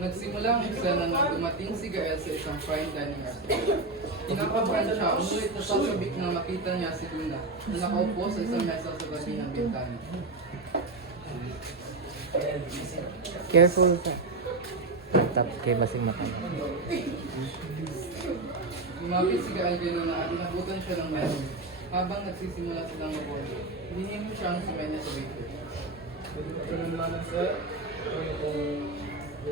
Nagsimula ang eksena na dumating si Gael sa isang fine dining restaurant. Kinakabahan siya, umulit na sasabik na makita niya si Luna na nakaupo sa isang mesa sa tabi ng bintana. Careful ka. Tap kay basing mata. Lumapit si Gael kay Luna at inabutan siya ng mesa. Habang nagsisimula silang mabordo, hinihim siya ang sumay niya sa waiter. So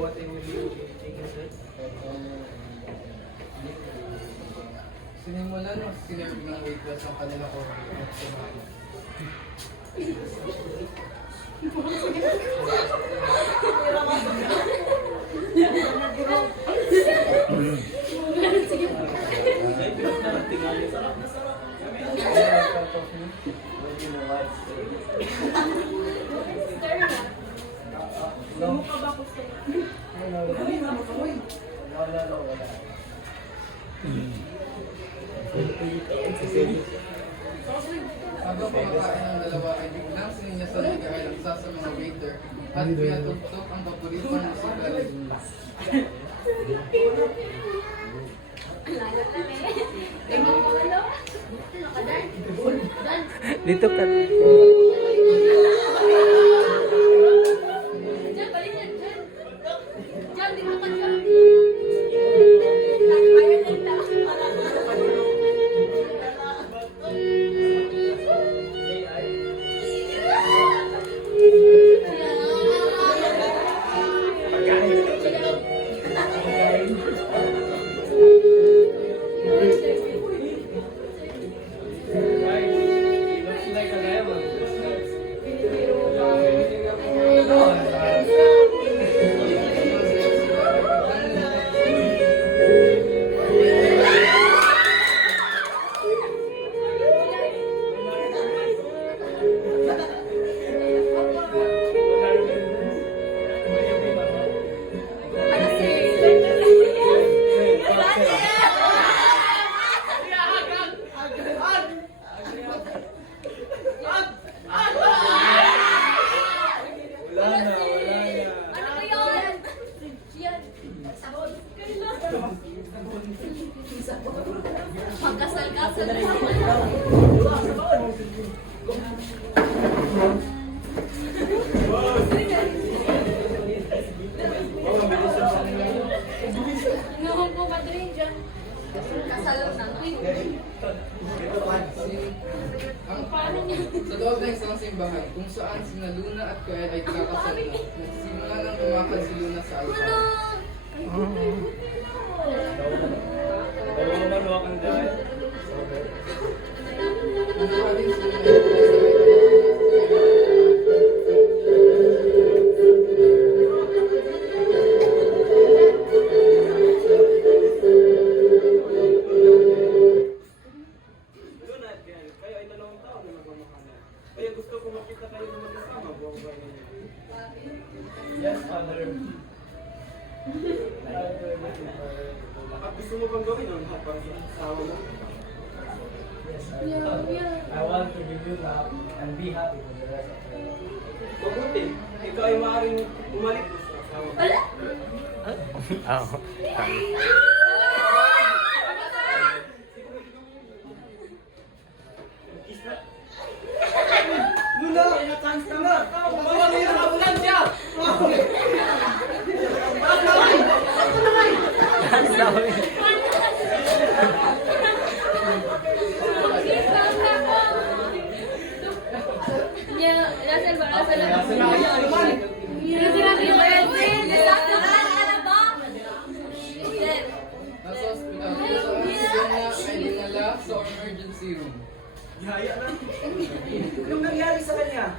what they will be taking, sir? Sinimulan ng sinerve ng waitress ang kanila ko at sumali. Habang kumakain ng dalawa ay biglang sininyasan ni Gael ang isa sa mga waiter at pinatugtog ang paboritong musika ni Luna. Dito ka. Pagkasal-kasal na naman po ka rin dyan. Kasal na. Sa loob ng isang simbahan kung saan sina Luna at Gael ay kakasal na, nagsimula ng tumakan si Luna sa altar. Kayo ay 2 taon na nagmamakanan. Kaya gusto ko makita kayo na magkasama buong buhay ninyo. Yes, Father. At gusto mo bang gawin ang lahat para sa asawa mo? Yes, I want to give you love and be happy for the rest of your life. Mabuti, ikaw ay maaaring umalik sa asawa mo. Oo. Luna! Ina-chance ka na! Mawala na yung ambulansya! Nasa ospital kung saan si Luna ay dinala sa emergency room. Yaya na! Anong nangyari sa kanya?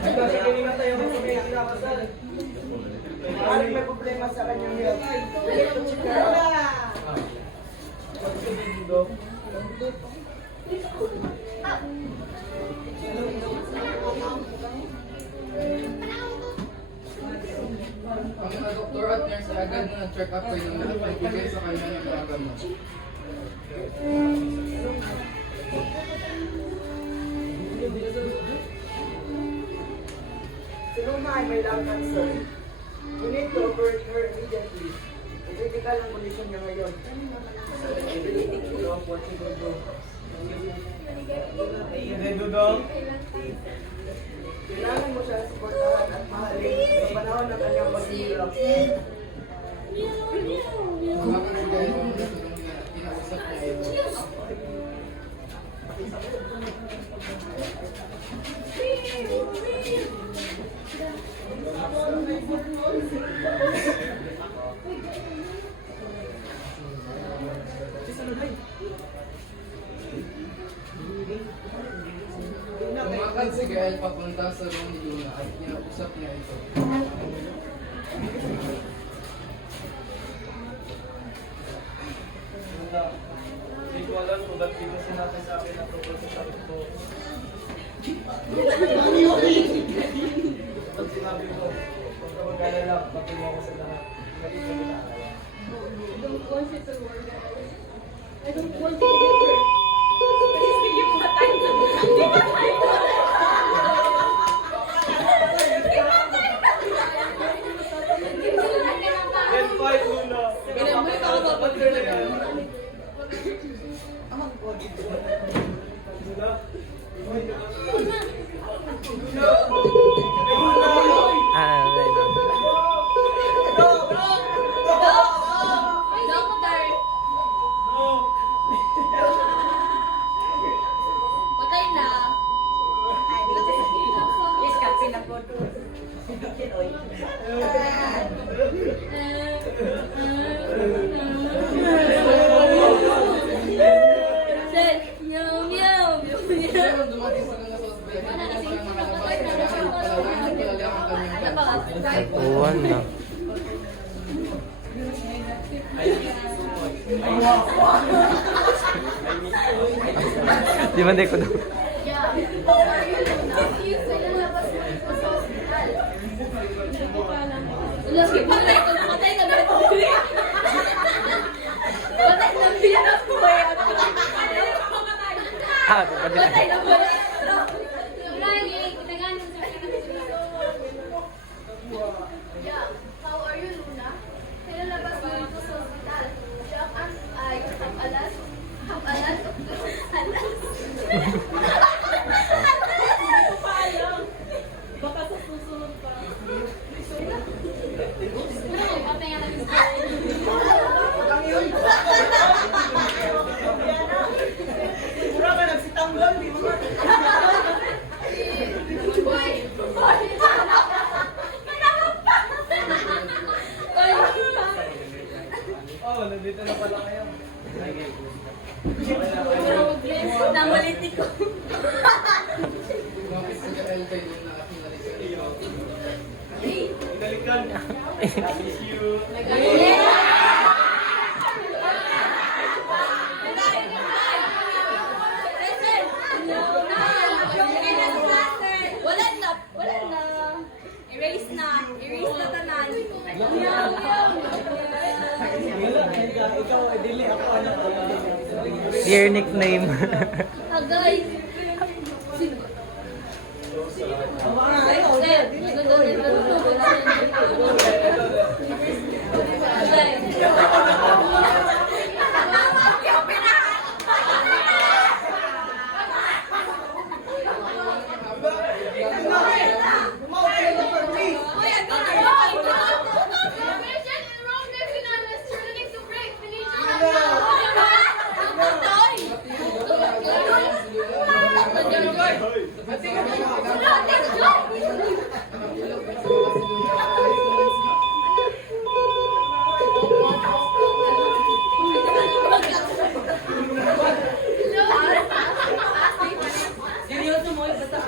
Nagkakaroon na tayo kasi may kinakasal. Maaaring may problema sa kanyang health. Ang mga doktor at nurse ay agad na check up kayo ng at nagbigay sa kanya ng mga gamot. Si Luna ay may lung cancer. We need to operate her immediately. Critical ang condition niya ngayon. Kailangan mo siya supportahan at mahalin sa panahon ng kanyang paghihirap. Bakit si Gael kung kinausap niya ito? Lumakad si Gael papunta sa room ni Luna at kinausap niya ito. Hindi ko alam kung ba't dito sinabi sa akin na tungkol sa sakit ko. Ba't sinabi ko, huwag ka mag-alala, patuloy ako sa lahat. Hindi ko ginagawa. I don't want you to work. I don't want you to get hurt. Kasi sige mo tayo. Hindi ba tayo? Then fight, Luna. Ginamoy ka ba? Luna. Doctor! Patay na. Yes, kapin na po. Sir, meow, meow, meow, meow. Pero dumating sa Luna sa ospital, Wala hindi kasi pa nakalabas dahil palala ang kanyang Ano ba? Tatuan na. Di man ko daw. Yeah. How are you? Excuse me, lalabas mo ito sa hospital. Lagi patay ko, patay na ba? Patay na biyan ako ba yan? Patay na ba yan? Yeah. How are you, Luna? Nilalabas mo ito sa hospital. Siya ang ay alas. Alas. Alas. Baka sa susunod pa. Patay nga namin sa Mura ka nagsitanggal, di mo. Uy! Uy! Oh, nandito na pala kayo. Namaliti ko. Lumapit si Gael kay Luna at nilalisan ito. Inalikan. I miss you. Wala na. Wala na. Erase na. Erase na tanan. Wala, ikaw ay dili ako anak ko. Your nickname. Agay.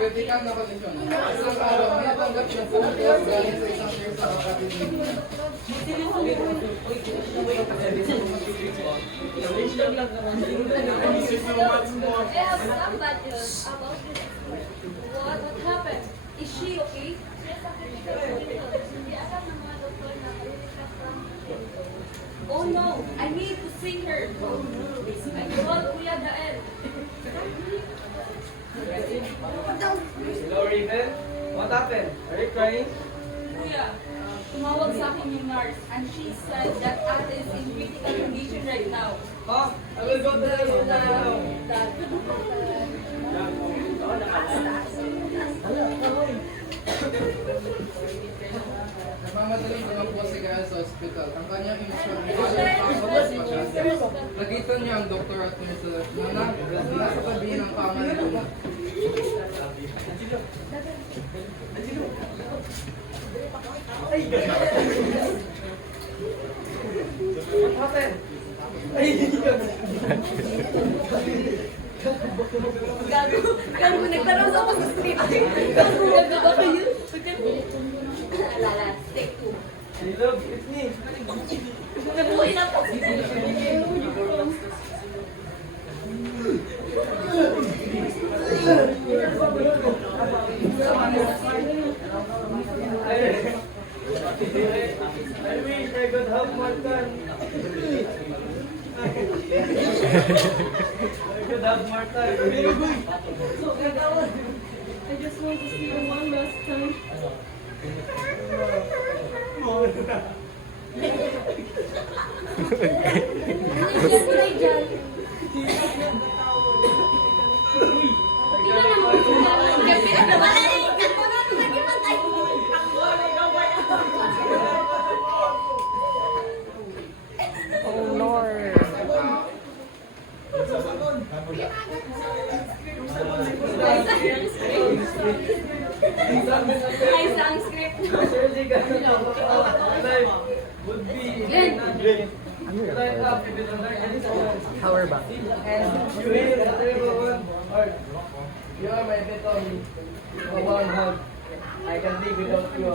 Kritikal na kondisyon. Isang araw, may natanggap siyang phone call galing sa isang nurse sa kapatid niya. I have some bad news about this. What happened? Is she okay? Hindi alam ng mga doktor. I need to see her. I called Kuya Dael. Hello, Raven. What happened? Are you crying? Kuya, tumawag sa akin yung nurse and she said that ate is in critical condition right now. Huh? I will go there now. Nagmamadaling dumapo si Gael sa ospital. Ang kanyang inisyong nakita niya ang doktor at nurse na nasa tabi ng kama ni Luna. What happened? Gago, nagtanong ako sa street. Gago ba kayo? Lala, take two. Hello, it's me. Nabuhay na po. I wish I could have more fun. I could have more time. I just want to see you one last time. Oh, Lord. Ay, Sanskrit. Surely, life would be light up if it was like this one. Power bank. You will, whatever one. Or, you are my beton. One hug. I can live without you.